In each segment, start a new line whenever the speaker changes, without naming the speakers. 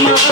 I'm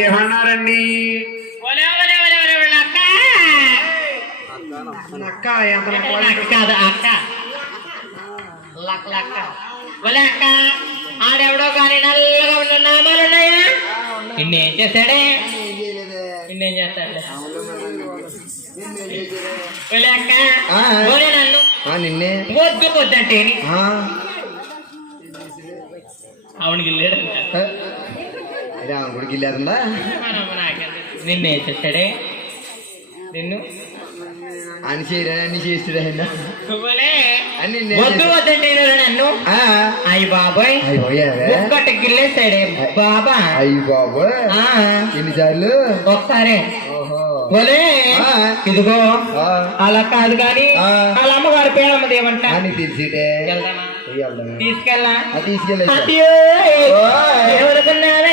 ఏమన్నారండి
ఒలే, ఒలే, ఒలే, ఒలే, ఒలే, అక్క.
అక్క
కాదు, అక్క. లక్క, లక్క. ఒలే, అక్క, ఆడెవడో కానీ నల్లగా ఉన్న నామాలు ఉన్నాయా? నిన్నేం చేశాడే? నిన్నేం చేస్తాడు? ఒలే, అక్క. ఒలే నన్ను.
నిన్నే.
వద్దు వద్దంటే
ఆ,
అవునికి లేదంట
గుడికి వెళ్ళేదందా
నిన్నేం చేశాడే నిన్ను?
అని చేయరా అన్ని చేస్తుడా
ఒలే,
అని
వద్దు వద్దంటే నన్ను. అయ్యి బాబాయ్.
అయిపోయావే
ఒక్కట గిల్లేసాడే బాబా.
అయ్యి బాబు
ఆ,
ఎన్నిసార్లు?
ఒకసారి ఒలే. ఇదిగో. అలా కాదు కానీ. వాళ్ళ అమ్మగారి
తెలిసిటే
వెళ్దామా?
వెళ్దాం
తీసుకెళ్ళా?
తీసుకెళ్ళి.
ఎవరుకున్నారే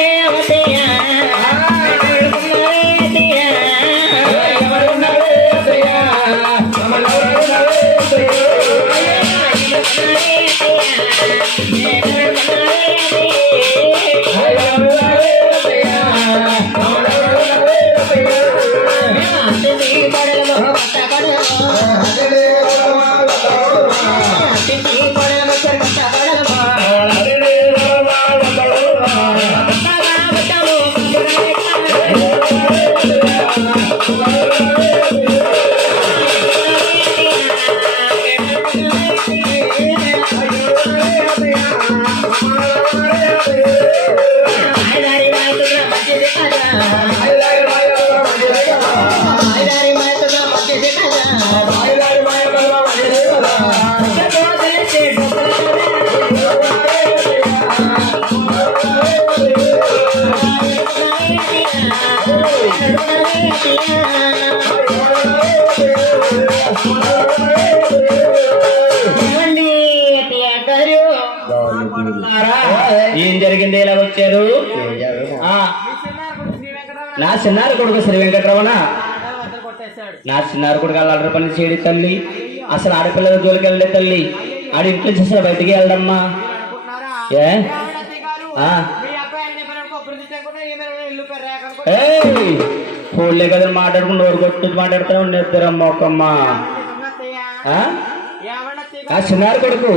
ఏం? జరిగింది? ఇలా వచ్చారు? నా చిన్నారి కొడుకు శ్రీ వెంకటరమణ నా చిన్నారి కొడుకు అల్లరి పని చేయడి తల్లి. అసలు ఆడపిల్లల జోలికి వెళ్ళే తల్లి. ఆడ ఇంట్లో అసలు బయటికి వెళ్ళడమ్మా. ఏ? ఫోన్లే కదా మాట్లాడుకుంటూ ఓడి కొట్టు మాట్లాడుతూ ఉండేద్దరమ్మ? నా చిన్నారి కొడుకు.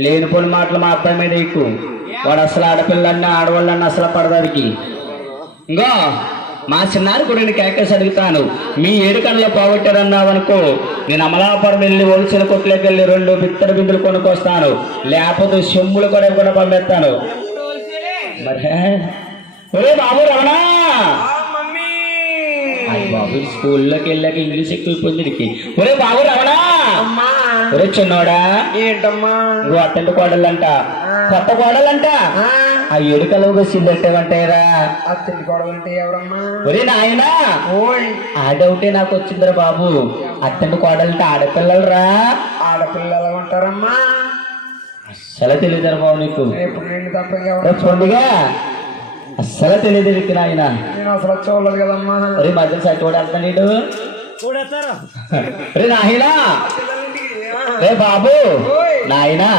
లేనిపోని మాటలు మా అబ్బాయి మీద ఎక్కువ వాడు అసలు ఆడపిల్లన్న ఆడవాళ్ళన్న అసలు పడదానికి ఇంకో మా చిన్నారి కొడుకుని కేకేసి అడుగుతాను. మీ ఏడు పోగొట్టారన్నావు అనుకో నేను అమలాపురం వెళ్ళి హోల్సేల్ కొట్లోకి వెళ్ళి రెండు బిత్తర బిందులు కొనుక్కొస్తాను. లేకపోతే చెమ్ములు కూడా కూడా పంపిస్తాను. మరి ఒరే బాబు రమణ! బాబు స్కూల్లోకి వెళ్ళాక ఇంగ్లీష్ ఎక్కువైపోయింది వీడికి. ఒరే బాబు రమణ! చిన్నోడా.
ఏంటమ్మా?
నువ్వు అత్తంటి కోడలంట. కొత్త కోడలంట. ఆ. ఏడు కలవగా సిల్లెట్టేవంటారా
అత్తని గొడవలంటే ఎవరమ్మా?
ఒరే నాయనా. ఆ డౌటే నాకు వచ్చిందిరా బాబు. అత్తంటి కోడలంటే ఆడపిల్లలరా.
ఆడపిల్లలు ఉంటారమ్మా
అస్సలు తెలియదురా బాబు నీకు. చూడగా. అస్సలు తెలియదు నీకు నాయన.
నేను అసలు చూడలేదు కదమ్మా.
ఒరే మధ్య సైట్ కూడా వెళ్తా నీడు
చూడేస్తారా?
రే నాయనా. రే బాబు నాయనా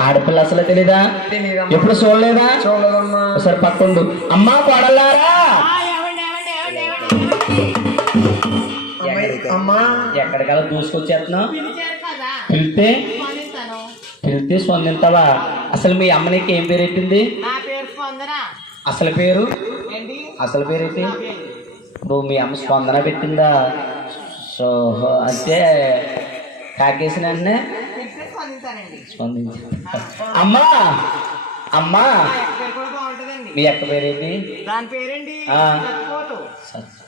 ఆడపిల్ల అసలు తెలీదా? ఎప్పుడు చూడలేదా? ఒకసారి పక్కండు. అమ్మా కొడలారా
అమ్మా.
దూసుకొచ్చేస్తున్నావు? పిలితే పిలితే స్పందింతావా అసలు మీ అమ్మ నీకు ఏం పేరు పెట్టింది?
నా పేరు
అసలు పేరు?
ఏంటి?
అసలు పేరేంటి ఇప్పుడు మీ అమ్మ స్పందన పెట్టిందా? సో అంటే కాకేసిన వెంటనే అమ్మా! అమ్మా! మీ అక్క పేరేంటి?
దాని. చచ్చిపోతు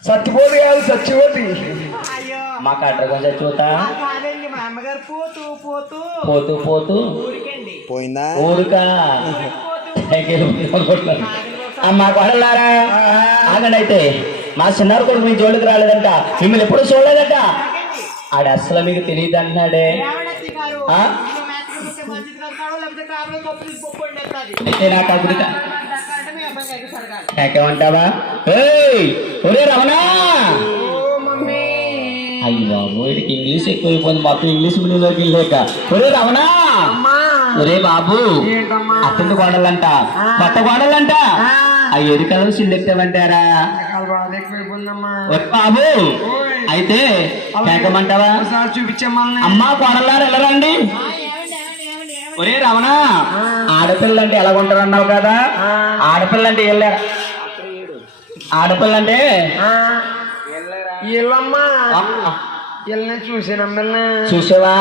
చచ్చిపోదు కాదు చచ్చిపోతి
కాదండి మా అమ్మగారు పోతూ పోతూ.
పోతూ పోతూ.
ఊరికండి.
ఊరుకా. అమ్మా కొడలారా. ఆగండి అయితే. మా చిన్నారు కొడుకు మీ జోలికి రాలేదంట. మిమ్మల్ని ఎప్పుడు చూడలేదంట. ఆడ అసలు మీకు తెలియదు అంటున్నాడే. నాకు నాకేమంటావా ఒరే రమణా! అయ్యి బాబు వీడికి ఇంగ్లీష్ ఎక్కువైపోయింది మొత్తం ఇంగ్లీష్ మీడియంలోకి వెళ్ళాక ఒరే రమణా! ఒరే బాబు! అత్తంది గోడలంట. కొత్త గోడలంట. ఆ. ఏడు కలర్ బాబు అయితే
చూపించమ్మల్ని
అమ్మా కోడలారు వెళ్ళరండి
ఏమండి ఏమండి ఏమండి ఏమండి?
ఒరే రమణ ఆడపిల్ల అంటే ఎలా ఉంటారు అన్నావు కదా ఆడపిల్ల అంటే వెళ్ళారా ఆడపిల్ల అంటే
వీళ్ళమ్మా
చూసావా?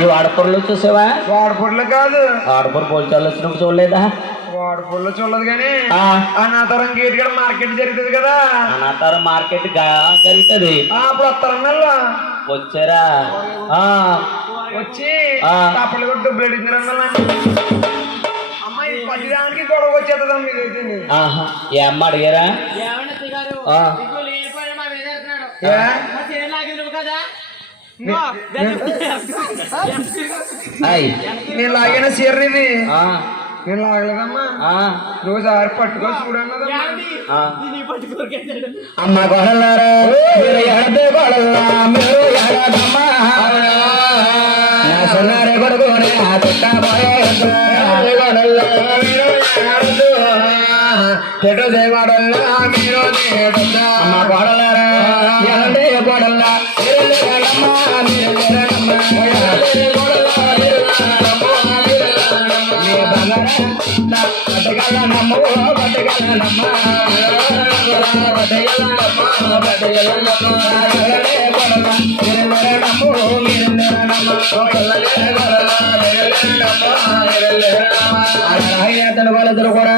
ఈ వాడపొరలు చూసావా?
వాడపొట్లు కాదు.
వాడపొర పోల్చాలు వచ్చినప్పుడు చూడలేదా?
వాడపొట్లు చూడలేదు కానీ
ఆ,
అనాథరం గేట్ కూడా మార్కెట్ జరుగుతుంది కదా.
అనాథారు మార్కెట్ గా- జరుగుతుంది.
ఆ, అప్పుడు వస్తారు మళ్ళా?
వచ్చారా? ఆ,
వచ్చి
ఆ.
తప్పలు కూడా డబ్బులు అడిగినారు అమ్మాయి పదిదానికి గొడవ అయితే
ఆహా ఏ? అమ్మ అడిగారా
కదా?
నేను లాగిన చీర ఇది
ఆ,
నేను లాగలేదమ్మా. రోజు ఆరు పట్టుకొని చూడన్నదమ్మా.
అమ్మ గొడలారా మీరు ఎడతే గొడలా మీరు ఎడదమ్మా. నా సన్నారి కొడుకునే ఆ చుట్ట
చెడు దేవాడల్లా మీరు
అమ్మ గొడలారా ఎడతే గొడలా మీరు ఎడదమ్మా మీరు ఎడదమ్మా మీ వాళ్ళిద్దరు కూడా